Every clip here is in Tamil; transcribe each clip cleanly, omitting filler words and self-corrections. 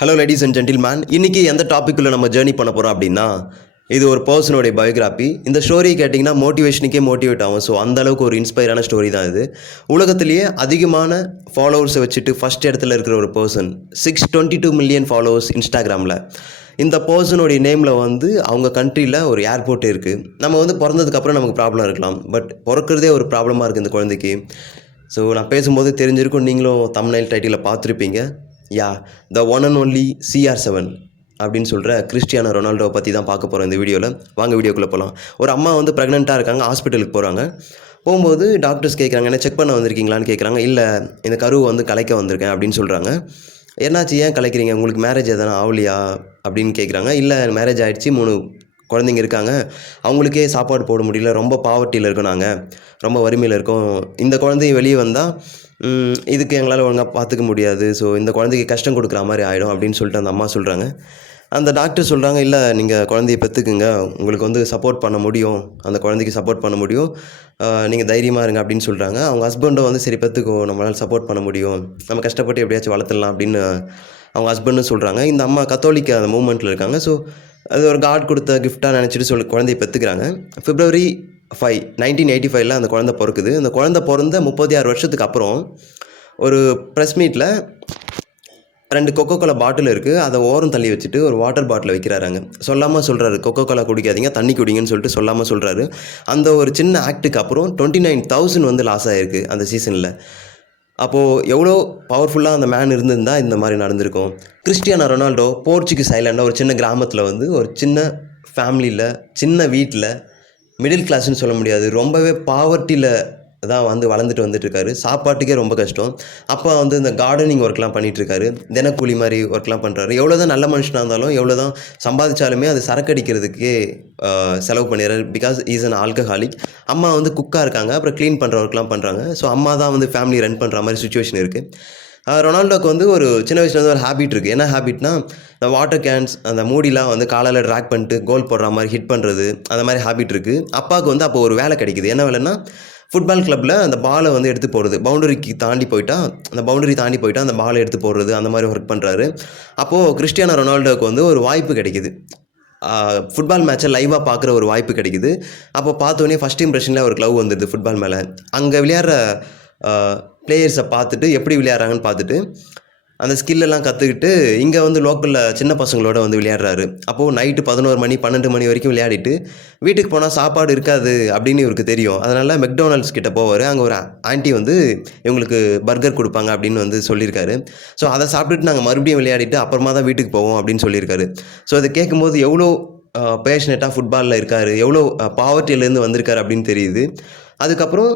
ஹலோ லேடிஸ் அண்ட் ஜென்டில்மேன், இன்றைக்கி எந்த டாப்பிக்குள்ளே நம்ம ஜேர்னி பண்ண போகிறோம் அப்படின்னா, இது ஒரு பர்சனுடைய பயோகிராஃபி. இந்த ஸ்டோரி கேட்டிங்கன்னா மோட்டிவேஷனுக்கே மோட்டிவேட் ஆகும். ஸோ அந்தளவுக்கு ஒரு இன்ஸ்பைரான ஸ்டோரி தான் இது. உலகத்திலேயே அதிகமான ஃபாலோவர்ஸை வச்சுட்டு ஃபஸ்ட் இடத்துல இருக்கிற ஒரு பர்சன், 622 மில்லியன் ஃபாலோவர்ஸ் இன்ஸ்டாகிராமில். இந்த பர்சனுடைய நேமில் அவங்க கண்ட்ரியில் ஒரு ஏர்போர்ட் இருக்குது. நம்ம பிறந்ததுக்கப்புறம் நமக்கு ப்ராப்ளம் இருக்கலாம், பட் பிறக்கிறதே ஒரு ப்ராப்ளமாக இருக்குது இந்த குழந்தைக்கு. ஸோ நான் பேசும்போது தெரிஞ்சிருக்கும், நீங்களும் தம்ப்நெயில் டைட்டிலில் பார்த்துருப்பீங்க. The one and only CR7 அப்படின்னு சொல்கிற கிறிஸ்டியானோ ரொனால்டோவை பற்றி தான் பார்க்க போகிறோம் இந்த வீடியோவில். வாங்க வீடியோக்குள்ளே போகலாம். ஒரு அம்மா ப்ரெக்னெண்ட்டாக இருக்காங்க, ஹாஸ்பிட்டலுக்கு போகிறாங்க. போகும்போது டாக்டர்ஸ் கேட்குறாங்க, என்ன செக் பண்ண வந்திருக்கீங்களான்னு கேட்குறாங்க. இல்லை, இந்த கருவை கலைக்க வந்திருக்கேன் அப்படின்னு சொல்கிறாங்க. என்னாச்சு, ஏன் கலைக்கிறீங்க, உங்களுக்கு மேரேஜ் எதனா ஆகலையா அப்படின்னு கேட்குறாங்க. இல்லை, மேரேஜ் ஆகிடுச்சி, 3 குழந்தைங்க இருக்காங்க, அவங்களுக்கே சாப்பாடு போட முடியல, ரொம்ப பாவர்ட்டியில் இருக்கோம், நாங்கள் ரொம்ப வறுமையில் இருக்கோம். இந்த குழந்தைய வெளியே வந்தால் இதுக்கு எங்களால் ஒழுங்காக பார்த்துக்க முடியாது, ஸோ இந்த குழந்தைக்கு கஷ்டம் கொடுக்குற மாதிரி ஆகிடும் அப்படின்னு சொல்லிட்டு அந்த அம்மா சொல்கிறாங்க. அந்த டாக்டர் சொல்கிறாங்க, இல்லை, நீங்கள் குழந்தைய பெற்றுக்குங்க, உங்களுக்கு சப்போர்ட் பண்ண முடியும், அந்த குழந்தைக்கு சப்போர்ட் பண்ண முடியும், நீங்கள் தைரியமாக இருங்க அப்படின்னு சொல்கிறாங்க. அவங்க ஹஸ்பண்டும் சரி பெற்றுக்கோ, நம்மளால் சப்போர்ட் பண்ண முடியும், நம்ம கஷ்டப்பட்டு எப்படியாச்சும் வளர்த்துடலாம் அப்படின்னு அவங்க ஹஸ்பண்டும் சொல்கிறாங்க. இந்த அம்மா கத்தோலிக்க அந்த மூமெண்ட்டில் இருக்காங்க. ஸோ அது ஒரு காட் கொடுத்த கிஃப்டாக நினச்சிட்டு குழந்தைய பெற்றுக்கிறாங்க. February 5, 1985 அந்த குழந்தை பிறக்குது. அந்த குழந்தை பிறந்த 36 வருஷத்துக்கு அப்புறம் ஒரு ப்ரெஸ் மீட்டில் 2 கொக்கோ கோலா பாட்டில் இருக்குது, அதை ஓரம் தள்ளி வச்சுட்டு ஒரு வாட்டர் பாட்டில் வைக்கிறாராங்க. சொல்லாமல் சொல்கிறாரு, கொக்கோ கோலா குடிக்காதீங்க, தண்ணி குடிங்கன்னு சொல்லிட்டு சொல்லாமல் சொல்கிறாரு. அந்த ஒரு சின்ன ஆக்டுக்கு அப்புறம் 29,000 லாஸ் ஆகிருக்கு அந்த சீசனில். அப்போது எவ்வளோ பவர்ஃபுல்லாக அந்த மேன் இருந்திருந்தால் இந்த மாதிரி நடந்திருக்கும். கிறிஸ்டியானோ ரொனால்டோ போர்ச்சுகீஸ் ஐலாண்டில் ஒரு சின்ன கிராமத்தில் ஒரு சின்ன ஃபேமிலியில், சின்ன வீட்டில், மிடில் கிளாஸ்ன்னு சொல்ல முடியாது, ரொம்பவே பாவர்ட்டியில் தான் வளர்ந்துட்டு வந்துட்டுருக்காரு. சாப்பாட்டுக்கே ரொம்ப கஷ்டம். அப்போ இந்த கார்டனிங் ஒர்க்லாம் பண்ணிகிட்ருக்காரு, தினக்கூலி மாதிரி ஒர்க்லாம் பண்ணுறாரு. எவ்வளோ தான் நல்ல மனுஷனாக இருந்தாலும், எவ்வளோ தான் சம்பாதிச்சாலுமே அது சரக்கடிக்கிறதுக்கே செலவு பண்ணிடுறாரு. Because is an alcoholic. அம்மா குக்காக இருக்காங்க, அப்புறம் க்ளீன் பண்ணுற ஒர்க்லாம் பண்ணுறாங்க. ஸோ அம்மா தான் ஃபேமிலி ரன் பண்ணுற மாதிரி சுச்சுவேஷன் இருக்குது. ரொனால்டோக்கு ஒரு சின்ன வயசுலேருந்து ஒரு ஹேபிட் இருக்குது. என்ன ஹேபிட்னா, இந்த வாட்டர் கேன்ஸ் அந்த மூடிலாம் காலையில் ட்ராக் பண்ணிட்டு கோல் போடுற மாதிரி ஹிட் பண்ணுறது, அந்த மாதிரி ஹேபிட் இருக்குது. அப்பாவுக்கு அப்போ ஒரு வேலை கிடைக்குது. என்ன வேலைன்னா, ஃபுட்பால் கிளப்பில் அந்த பாலை எடுத்து போடுறது, பவுண்டரிக்கு தாண்டி போயிட்டால் அந்த பாலை எடுத்து போடுறது, அந்த மாதிரி ஒர்க் பண்ணுறாரு. அப்போது கிறிஸ்டியானோ ரொனால்டோவுக்கு ஒரு வாய்ப்பு கிடைக்குது, ஃபுட்பால் மேட்சை லைவாக பார்க்குற ஒரு வாய்ப்பு கிடைக்குது. அப்போ பார்த்தோன்னே ஃபஸ்ட் இம்ப்ரெஷனில் ஒரு க்ளவ் வந்துடுது ஃபுட்பால் மேலே. அங்கே விளையாடுற பிளேயர்ஸை பார்த்துட்டு, எப்படி விளையாடுறாங்கன்னு பார்த்துட்டு அந்த ஸ்கில்லெல்லாம் கற்றுக்கிட்டு இங்கே லோக்கலில் சின்ன பசங்களோட விளையாடுறாரு. அப்போது நைட்டு 11 மணி 12 மணி வரைக்கும் விளையாடிட்டு வீட்டுக்கு போனால் சாப்பாடு இருக்காது அப்படின்னு இவருக்கு தெரியும். அதனால் மெக்டொனால்ட்ஸ் கிட்டே போவார். அங்கே ஒரு ஆண்டி இவங்களுக்கு பர்கர் கொடுப்பாங்க அப்படின்னு சொல்லியிருக்காரு. ஸோ அதை சாப்பிட்டுட்டு நாங்கள் மறுபடியும் விளையாடிட்டு அப்புறமா தான் வீட்டுக்கு போவோம் அப்படின்னு சொல்லியிருக்காரு. ஸோ அதை கேட்கும்போது எவ்வளோ பேஷனேட்டாக ஃபுட்பாலில் இருக்கார், எவ்வளோ பாவர்ட்டியிலேருந்து வந்திருக்காரு அப்படின்னு தெரியுது. அதுக்கப்புறம்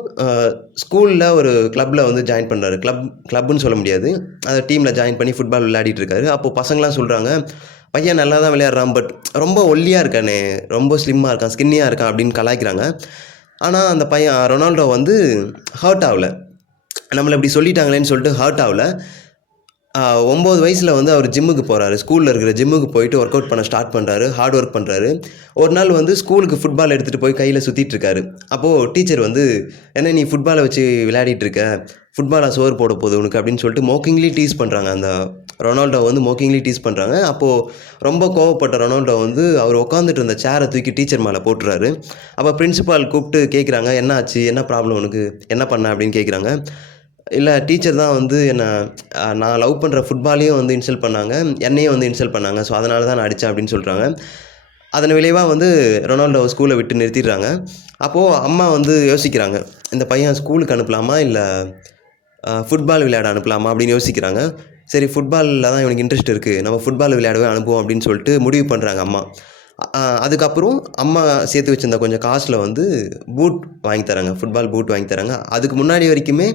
ஸ்கூலில் ஒரு கிளப்பில் ஜாயின் பண்ணுறாரு. கிளப்புன்னு சொல்ல முடியாது, அந்த டீமில் ஜாயின் பண்ணி ஃபுட்பால் விளையாடிட்டு இருக்காரு. அப்போது பசங்களாம் சொல்கிறாங்க, பையன் நல்லா தான் விளையாடுறான், பட் ரொம்ப ஒல்லியாக இருக்கானே, ரொம்ப ஸ்லிம்மாக இருக்கான், ஸ்கின்னியாக இருக்கான் அப்படின்னு கலாய்க்கிறாங்க. ஆனால் அந்த பையன் ரொனால்டோ ஹர்ட் ஆகலை. நம்மளை இப்படி சொல்லிட்டாங்களேன்னு சொல்லிட்டு ஹர்ட் ஆகலை. 9 வயசில் அவர் ஜிம்முக்கு போகிறாரு. ஸ்கூலில் இருக்கிற ஜிம்முக்கு போயிட்டு ஒர்க் அவுட் பண்ண ஸ்டார்ட் பண்ணுறாரு, ஹார்ட் ஒர்க் பண்ணுறாரு. ஒரு நாள் ஸ்கூலுக்கு ஃபுட்பால் எடுத்துகிட்டு போய் கையில் சுற்றிட்டு இருக்காரு. அப்போது டீச்சர் என்ன நீ ஃபுட்பாலை வச்சு விளையாடிட்டு இருக்க, ஃபுட்பாலாக சோறு போட போகுது உனக்கு அப்படின்னு சொல்லிட்டு மோக்கிங்லி டீஸ் பண்ணுறாங்க. அந்த ரொனால்டோ மோக்கிங்லி டீஸ் பண்ணுறாங்க. அப்போது ரொம்ப கோவப்பட்ட ரொனால்டோ அவர் உட்காந்துட்டு இருந்த சேரை தூக்கி டீச்சர் மேலே போட்டுறாரு. அப்போ பிரின்சிபால் கூப்பிட்டு கேட்குறாங்க, என்ன ஆச்சு, என்ன ப்ராப்ளம் உனக்கு, என்ன பண்ண அப்படின்னு கேட்குறாங்க. இல்லை, டீச்சர் தான் என்னை நான் லவ் பண்ணுற ஃபுட்பாலையும் இன்சல்ட் பண்ணாங்க, என்னையும் இன்சல்ட் பண்ணாங்க, ஸோ அதனால தான் நான் அடித்தேன் அப்படின்னு சொல்கிறாங்க. அதன் விளைவாக ரொனால்டோ ஸ்கூலை விட்டு நிறுத்திடுறாங்க. அப்போது அம்மா யோசிக்கிறாங்க, இந்த பையன் ஸ்கூலுக்கு அனுப்பலாமா இல்லை ஃபுட்பால் விளையாட அனுப்பலாமா அப்படின்னு யோசிக்கிறாங்க. சரி, ஃபுட்பாலில் தான் இவனுக்கு இன்ட்ரெஸ்ட் இருக்குது, நம்ம ஃபுட்பால் விளையாடவே அனுப்புவோம் அப்படின்னு சொல்லிட்டு முடிவு பண்ணுறாங்க அம்மா. அதுக்கப்புறம் அம்மா சேர்த்து வச்சுருந்த கொஞ்சம் காசில் பூட் வாங்கி தராங்க, ஃபுட்பால் பூட் வாங்கி தராங்க. அதுக்கு முன்னாடி வரைக்குமே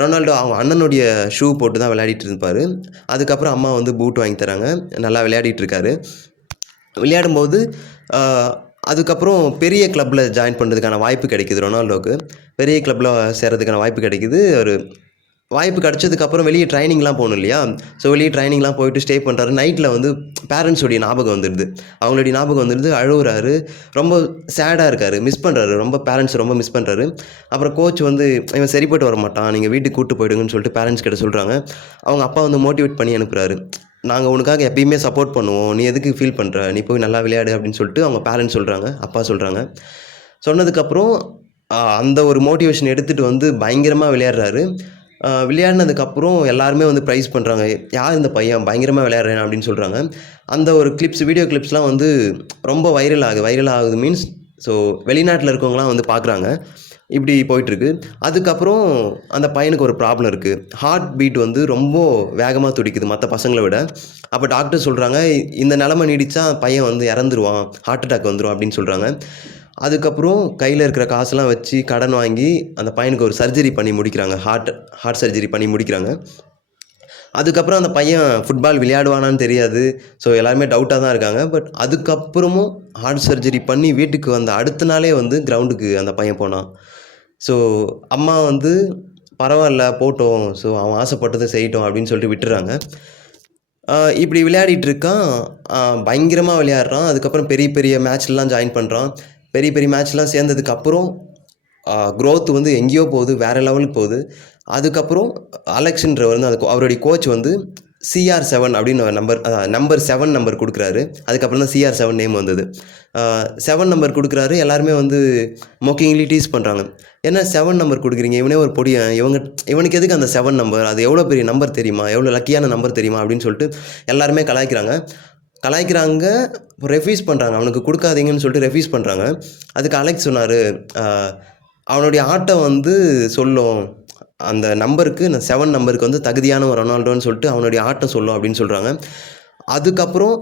ரொனால்டோ அவங்க அண்ணனுடைய ஷூ போட்டு தான் விளையாடிட்டு இருப்பார். அதுக்கப்புறம் அம்மா பூட் வாங்கி தராங்க, நல்லா விளையாடிட்டு இருக்காரு. விளையாடும்போது அதுக்கப்புறம் பெரிய கிளப்பில் ஜாயின் பண்ணுறதுக்கான வாய்ப்பு கிடைக்குது ரொனால்டோவுக்கு. பெரிய கிளப்பில் சேர்கிறதுக்கான வாய்ப்பு கிடைக்குது. ஒரு வாய்ப்பு கிடச்சதுக்கப்புறம் வெளியே ட்ரைனிங்லாம் போகணும் இல்லையா, ஸோ வெளியே ட்ரைனிங்லாம் போயிட்டு ஸ்டே பண்ணுறாரு. நைட்டில் பேரண்ட்ஸோடைய ஞாபகம் வந்துடுது, அவங்களுடைய ஞாபகம் வந்துடுது, அழுகுறாரு, ரொம்ப சேடாக இருக்கார், மிஸ் பண்ணுறாரு, ரொம்ப பேரண்ட்ஸ் ரொம்ப மிஸ் பண்ணுறாரு. அப்புறம் கோச் இவன் சரிப்பட்டு வர மாட்டான், நீங்கள் வீட்டுக்கு கூப்பிட்டு போயிடுங்கன்னு சொல்லிட்டு பேரண்ட்ஸ் கிட்ட சொல்கிறாங்க. அவங்க அப்பா மோட்டிவேட் பண்ணி அனுப்புகிறாரு. நாங்கள் உனக்காக எப்பயுமே சப்போர்ட் பண்ணுவோம், நீ எதுக்கு ஃபீல் பண்ணுற, நீ போய் நல்லா விளையாடு அப்படின்னு சொல்லிட்டு அவங்க பேரண்ட்ஸ் சொல்கிறாங்க, அப்பா சொல்கிறாங்க. சொன்னதுக்கப்புறம் அந்த ஒரு மோட்டிவேஷன் எடுத்துகிட்டு வந்து பயங்கரமாக விளையாடுறாரு. விளையாடினதுக்கப்புறம் எல்லாருமே வந்து ப்ரைஸ் பண்ணுறாங்க, யார் இந்த பையன் பயங்கரமாக விளையாடுறேன் அப்படின்னு சொல்கிறாங்க. அந்த ஒரு வீடியோ கிளிப்ஸ்லாம் வந்து ரொம்ப வைரல் ஆகுது மீன்ஸ் ஸோ வெளிநாட்டில் இருக்கவங்களாம் வந்து பார்க்குறாங்க. இப்படி போயிட்டுருக்கு. அதுக்கப்புறம் அந்த பையனுக்கு ஒரு ப்ராப்ளம் இருக்குது. ஹார்ட் பீட் வந்து ரொம்ப வேகமாக துடிக்குது மற்ற பசங்களை விட. அப்போ டாக்டர் சொல்கிறாங்க, இந்த நிலமை நீடித்தா பையன் வந்து இறந்துருவான், ஹார்ட் அட்டாக் வந்துடும் அப்படின்னு சொல்கிறாங்க. அதுக்கப்புறம் கையில் இருக்கிற காசெல்லாம் வச்சு கடன் வாங்கி அந்த பையனுக்கு ஒரு சர்ஜரி பண்ணி முடிக்கிறாங்க, ஹார்ட் சர்ஜரி பண்ணி முடிக்கிறாங்க. அதுக்கப்புறம் அந்த பையன் ஃபுட்பால் விளையாடுவானான்னு தெரியாது. ஸோ எல்லாருமே டவுட்டாக தான் இருக்காங்க. பட் அதுக்கப்புறமும் ஹார்ட் சர்ஜரி பண்ணி வீட்டுக்கு வந்த அடுத்த நாளே வந்து கிரவுண்டுக்கு அந்த பையன் போனான். ஸோ அம்மா வந்து பரவாயில்ல போட்டோம், ஸோ அவன் ஆசைப்பட்டதை செய்யட்டும் அப்படின்னு சொல்லிட்டு விட்டுறாங்க. இப்படி விளையாடிட்டு இருக்கான். பயங்கரமாக விளையாடுறான். அதுக்கப்புறம் பெரிய பெரிய மேட்ச்லாம் ஜாயின் பண்ணுறான். பெரிய பெரிய மேட்ச்லாம் சேர்ந்ததுக்கப்புறம் க்ரோத் வந்து எங்கேயோ போகுது, வேறு லெவலுக்கு போகுது. அதுக்கப்புறம் அலெக்ஸ்ன்றவர் வந்து அவருடைய கோச் வந்து CR7 அப்படின்னு நம்பர் 7 நம்பர் கொடுக்குறாரு. அதுக்கப்புறம் தான் CR7 நேம் வந்தது. 7 நம்பர் கொடுக்குறாரு. எல்லாருமே வந்து மோக்கிங்லி டீஸ் பண்ணுறாங்க, என்ன 7 நம்பர் கொடுக்குறீங்க, இவனே ஒரு பொடியன், இவனுக்கு எதுக்கு அந்த 7 நம்பர், அது எவ்வளோ பெரிய நம்பர் தெரியுமா, எவ்வளோ லக்கியான நம்பர் தெரியுமா அப்படின்னு சொல்லிட்டு எல்லாருமே கலாய்க்கிறாங்க. ரெஃப்யூஸ் பண்ணுறாங்க, அவனுக்கு கொடுக்காதீங்கன்னு சொல்லிட்டு ரெஃப்யூஸ் பண்ணுறாங்க. அதுக்கு அலெக்ஸ் சொன்னார், அவனுடைய ஆட்டம் வந்து சொல்லும், அந்த நம்பருக்கு, அந்த 7 நம்பருக்கு வந்து தகுதியானவன் ரொனால்டோன்னு சொல்லிட்டு அவனுடைய ஆட்டம் சொல்லும் அப்படின்னு சொல்கிறாங்க. அதுக்கப்புறம்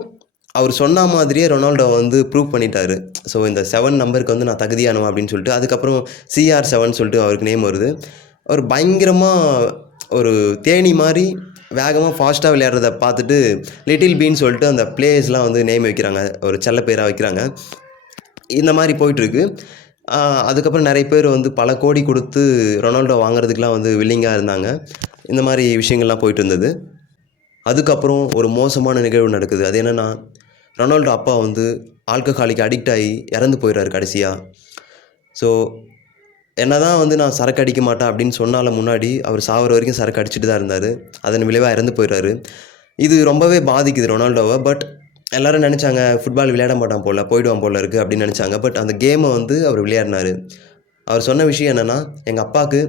அவர் சொன்ன மாதிரியே ரொனால்டோ வந்து ப்ரூவ் பண்ணிட்டாரு. ஸோ இந்த 7 நம்பருக்கு வந்து நான் தகுதியானவன் அப்படின்னு சொல்லிட்டு அதுக்கப்புறம் CR7 சொல்லிட்டு அவருக்கு நேம் வருது. அவர் பயங்கரமாக ஒரு தேனி மாதிரி வேகமாக ஃபாஸ்ட்டாக விளையாடுறத பார்த்துட்டு லிட்டில் பீன்னு சொல்லிட்டு அந்த பிளேயர்ஸ்லாம் வந்து நேம் வைக்கிறாங்க, ஒரு செல்ல பேராக வைக்கிறாங்க. இந்த மாதிரி போயிட்டுருக்கு. அதுக்கப்புறம் நிறைய பேர் வந்து பல கோடி கொடுத்து ரொனால்டோ வாங்குறதுக்கெலாம் வந்து வில்லிங்காக இருந்தாங்க. இந்த மாதிரி விஷயங்கள்லாம் போயிட்டு இருந்தது. அதுக்கப்புறம் ஒரு மோசமான நிகழ்வு நடக்குது. அது என்னென்னா, ரொனால்டோ அப்பா வந்து ஆல்கஹாலிக் அடிக்ட் ஆகி இறந்து போயிடுறாரு கடைசியாக. ஸோ என்னதான் வந்து நான் சரக்கு அடிக்க மாட்டேன் அப்படின்னு சொன்னாலும் முன்னாடி அவர் சாகிற வரைக்கும் சரக்கு அடிச்சுட்டு தான் இருந்தார். அதன் விளைவாக இறந்து போயிடுறாரு. இது ரொம்பவே பாதிக்குது ரொனால்டோவை. பட் எல்லோரும் நினச்சாங்க, ஃபுட்பால் விளையாட மாட்டான் போல், போயிடுவான் போல் இருக்குது அப்படின்னு நினச்சாங்க. பட் அந்த கேமை வந்து அவர் விளையாடினார். அவர் சொன்ன விஷயம் என்னென்னா, எங்கள் அப்பாவுக்கு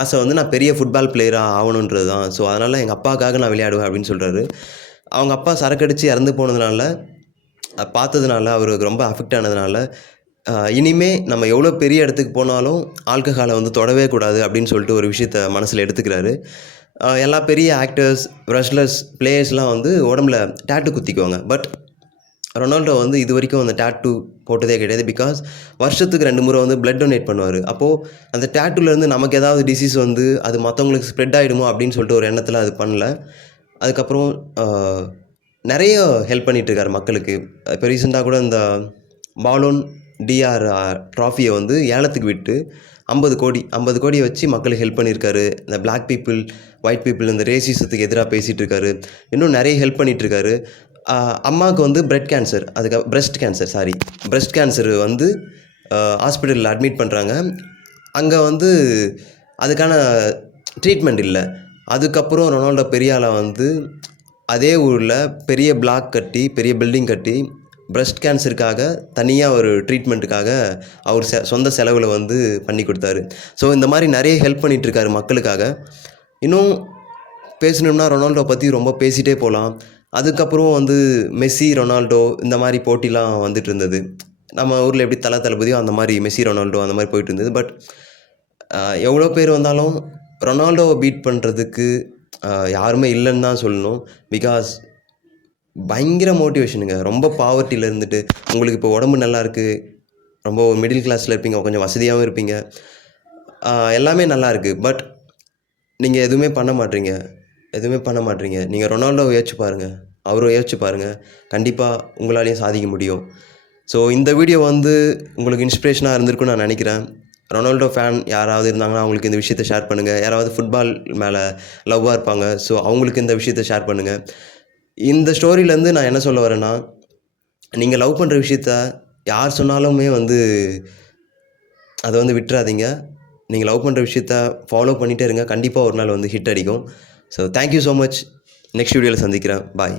ஆசை வந்து நான் பெரிய ஃபுட்பால் பிளேயராக ஆகணுன்றது தான். ஸோ அதனால் எங்கள் அப்பாவுக்காக நான் விளையாடுவேன் அப்படின்னு சொல்கிறாரு. அவங்க அப்பா சரக்கு அடித்து இறந்து போனதுனால, பார்த்ததுனால அவருக்கு ரொம்ப அஃபெக்ட் ஆனதுனால, இனிமே நம்ம எவ்வளோ பெரிய இடத்துக்கு போனாலும் ஆல்கஹாலை வந்து தொடவே கூடாது அப்படின்னு சொல்லிட்டு ஒரு விஷயத்த மனசில் எடுத்துக்கிறாரு. எல்லா பெரிய ஆக்டர்ஸ், ரெஸ்லர்ஸ், பிளேயர்ஸ்லாம் வந்து உடம்புல டேட்டு குத்திக்குவாங்க. பட் ரொனால்டோ வந்து இது வரைக்கும் அந்த டேட்டு போட்டதே கிடையாது. பிகாஸ் வருஷத்துக்கு 2 முறை வந்து பிளட் டொனேட் பண்ணுவார். அப்போது அந்த டேட்டூலேருந்து நமக்கு ஏதாவது டிசீஸ் வந்து அது மற்றவங்களுக்கு ஸ்ப்ரெட் ஆகிடுமோ அப்படின்னு சொல்லிட்டு ஒரு எண்ணத்தில் அது பண்ணல. அதுக்கப்புறம் நிறைய ஹெல்ப் பண்ணிகிட்ருக்காரு மக்களுக்கு. இப்போ ரீசெண்டாக கூட இந்த பாலோன் டிஆர் ட்ராஃபியை வந்து ஏலத்துக்கு விட்டு 50 கோடியை வச்சு மக்களுக்கு ஹெல்ப் பண்ணியிருக்காரு. இந்த பிளாக் பீப்புள், ஒயிட் பீப்புள், இந்த ரேசிசத்துக்கு எதிராக பேசிகிட்டு இருக்காரு. இன்னும் நிறைய ஹெல்ப் பண்ணிகிட்ருக்காரு. அம்மாவுக்கு வந்து பிரஸ்ட் கேன்சர் வந்து ஹாஸ்பிட்டலில் அட்மிட் பண்ணுறாங்க. அங்கே வந்து அதுக்கான ட்ரீட்மெண்ட் இல்லை. அதுக்கப்புறம் ரொனால்டோ பெரிய ஆளாக வந்து அதே ஊரில் பெரிய பெரிய பில்டிங் கட்டி பிரஸ்ட் கேன்சருக்காக தனியாக ஒரு ட்ரீட்மெண்ட்டுக்காக அவர் சொந்த செலவில் வந்து பண்ணி கொடுத்தாரு. ஸோ இந்த மாதிரி நிறைய ஹெல்ப் பண்ணிகிட்ருக்காரு மக்களுக்காக. இன்னும் பேசணும்னா ரொனால்டோ பற்றி ரொம்ப பேசிகிட்டே போகலாம். அதுக்கப்புறம் வந்து மெஸ்ஸி, ரொனால்டோ இந்த மாதிரி போட்டிலாம் வந்துட்டு இருந்தது. நம்ம ஊரில் எப்படி தளபதியோ அந்த மாதிரி மெஸ்ஸி, ரொனால்டோ அந்த மாதிரி போயிட்டு இருந்தது. பட் எவ்வளோ பேர் வந்தாலும் ரொனால்டோவை பீட் பண்ணுறதுக்கு யாருமே இல்லைன்னு தான் சொல்லணும். பிகாஸ் பயங்கர மோட்டிவேஷனுங்க. ரொம்ப பாவர்ட்டியில் இருந்துட்டு உங்களுக்கு இப்போ உடம்பு நல்லா இருக்குது, ரொம்ப மிடில் கிளாஸில் இருப்பீங்க, கொஞ்சம் வசதியாகவும் இருப்பீங்க, எல்லாமே நல்லா இருக்குது. பட் நீங்கள் எதுவுமே பண்ண மாட்டீங்க. நீங்கள் ரொனால்டோவை யோசிச்சு பாருங்கள், அவரை யோசிச்சு பாருங்கள். கண்டிப்பாக உங்களாலேயும் சாதிக்க முடியும். ஸோ இந்த வீடியோ வந்து உங்களுக்கு இன்ஸ்பிரேஷனாக இருந்திருக்குன்னு நான் நினைக்கிறேன். ரொனால்டோ ஃபேன் யாராவது இருந்தாங்கன்னா அவங்களுக்கு இந்த விஷயத்தை ஷேர் பண்ணுங்கள். யாராவது ஃபுட்பால் மேலே லவ்வாக இருப்பாங்க, ஸோ அவங்களுக்கு இந்த விஷயத்தை ஷேர் பண்ணுங்கள். இந்த ஸ்டோரியிலேருந்து நான் என்ன சொல்ல வரேன்னா, நீங்கள் லவ் பண்ணுற விஷயத்த யார் சொன்னாலுமே வந்து அதை வந்து விட்டுறாதீங்க. நீங்கள் லவ் பண்ணுற விஷயத்த ஃபாலோ பண்ணிகிட்டே இருங்க. கண்டிப்பாக ஒரு நாள் வந்து ஹிட் அடிக்கும். So thank you so much. Next வீடியோவில் சந்திக்கிறேன். பாய்.